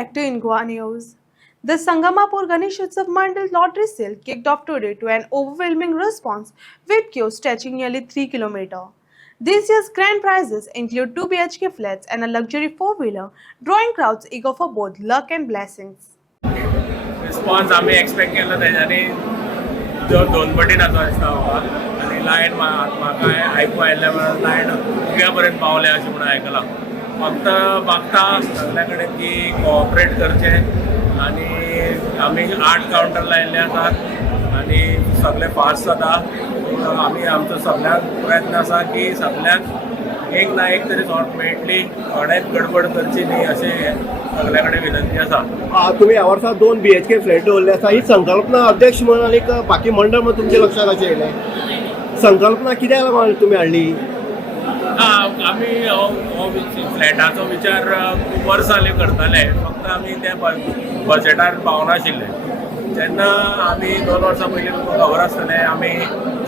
back to Ingwa News. The Sangamapur Ganeshotsav Mandal lottery sale kicked off today to an overwhelming response with queues stretching nearly 3 km. This year's grand prizes include 2 BHK flats and a luxury four-wheeler, drawing crowds eager for both luck and blessings. Response आम्ही expect केलो तेच्यानी जो 2 पटीन आसा दिसता म्हाका आनी lion म्हाका आयकूं आयिल्ल्या वेळार लायन उग्या पर्यंत पावले अशें म्हणून आयकलां. फक्त मागता सगळ्या कडेन की कोऑपरेट करचे आनी आमी 8 कावंटर लायिल्ले आसात आनी सगळें फास्ट जाता. आमी आमचो सगळ्यांक प्रयत्न आसा की सगळ्यांक एक ना एक तरी सॉर्ट मेळटली. कोणेच गडबड करची न्ही अशें सगळ्या कडेन विनंती आसा. तुम्ही ह्या वर्सा 2 BHK फ्लॅट दवरले आसा. ही संकल्पना अध्यक्ष म्हणून आनी बाकी मंडळ म्हणून तुमच्या लक्षात अशें येयलें. संकल्पना कित्याक लागून तुमी हाडली? आमी हो फ्लॅटाचो विचार खूब वर्सां जालीं करताले. फक्त आमी त्या बजेटार पावनाशिल्ले. जेन्ना आमी 2 वर्सां पयलीं तुमकां खबर आसतलें आमी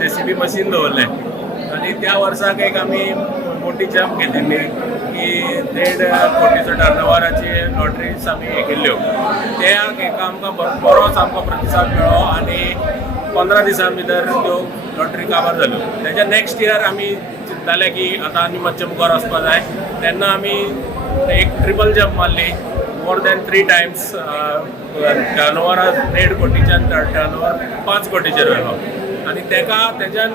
JCB मशीन दवरलें आनी त्या वर्साक एक आमी मोठी जंप घेतिल्ली की 1.5 कोटीचो टर्नओवराची लॉटरीज आमी हे केल्ल्यो. त्या हेका आमकां बरोच आमकां प्रतिसाद मेळ्ळो आनी 15 दिसां भितर त्यो लॉटरी काबार जाल्यो. तेच्या नेक्स्ट इयर आमी चिंतताले की आतां आनी मातशें मुखार वचपा जाय. तेन्ना आमी एक ट्रिपल जंप मारली. मोर दॅन 3 टायम्स टर्नओवर 1.5 कोटीच्यान टर्नओवर 5 कोटीचेर व्हेलो आनी तेच्यान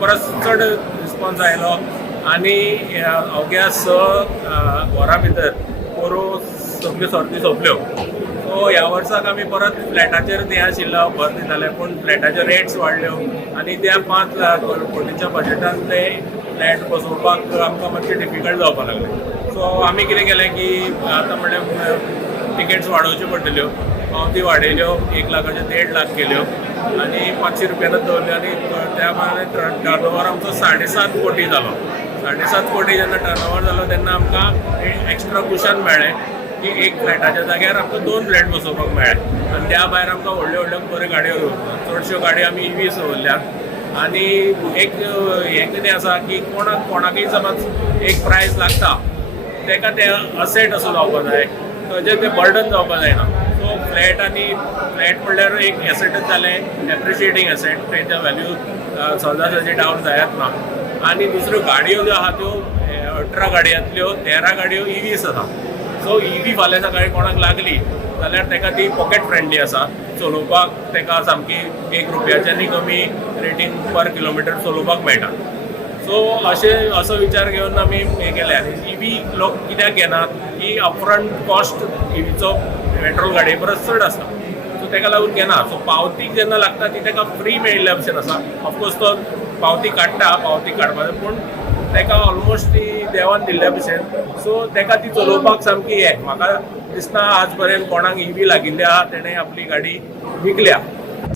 परस चड रिस्पॉन्स आयलो आनी अवघ्या 6 वरां भितर पोरू सगल्यो सर्ती सोंपल्यो. सो ह्या वर्साक आमी परत फ्लॅटाचेर न्ही आशिल्लो भर दिताले पूण फ्लॅटाच्यो रेट्स वाडल्यो आनी त्या 5 कोटीच्या बजेटान ते फ्लॅट बसोवपाक आमकां मातशें डिफिकल्ट जावपाक लागलें. सो आमी कितें केलें की आतां म्हणल्यार टिकेट्स वाडोवच्यो पडटल्यो. पावती वाडयल्यो 1 लाखाच्यो 1.5 लाख केल्यो आनी 500 रुपयानच दवरल्यो आनी त्या प्रमाणे टर्नओवर आमचो 7.5 कोटी जालो. 7.5 कोटी जेन्ना टर्नओवर जालो तेन्ना आमकां एक्स्ट्रा कुशन मेळ्ळें की एक फ्लॅटाच्या जाग्यार आमकां 2 फ्लॅट बसोवपाक मेळ्ळे आनी त्या भायर आमकां व्हडल्यो व्हडल्यो बऱ्यो गाडयो चडश्यो गाडयो आमी EVs दवरल्यात आनी एक हें कितें आसा की कोणाकय समज एक प्रायज लागता तेका ते असेट असो जावपाक जाय. ताजेर ते बर्डन जावपाक जायना. सो फ्लॅट म्हणल्यार एक एसेटच जालें एप्रिशिएटींग एसेट. तेच्या व्हॅल्यू सहजासहजी डावन जायत ना. आनी दुसऱ्यो गाडयो ज्यो आहा त्यो 18 गाडयांतल्यो 13 गाडयो EVs आसा. सो EV फाल्यां सकाळीं कोणाक लागली जाल्यार तेका ती पॉकेट फ्रेंडली आसा. चलोवपाक तेका सामकी 1 रुपयाच्यानी कमी रेटीन पर किलोमिटर चलोवपाक मेळटा. सो असो विचार घेवन आमी हें केलें आनी EV लोक कित्याक घेनात की अपफ्रंट कॉस्ट EVचो पेट्रोल गाडये परस चड आसता. सो तेका लागून घेना. सो पावतीक जेन्ना लागता ती तेका फ्री मेळिल्ले भशेन आसा. ऑफकोर्स तो पावती काडटा पावती काडपाचो पूण तेका ऑलमोस्ट ती देवान दिल्ल्या भशेन. सो तेका ती चलोवपाक सामकी हें म्हाका दिसता आज पर्यंत कोणाक EV लागिल्ली आहा तेणें आपली गाडी विकल्या.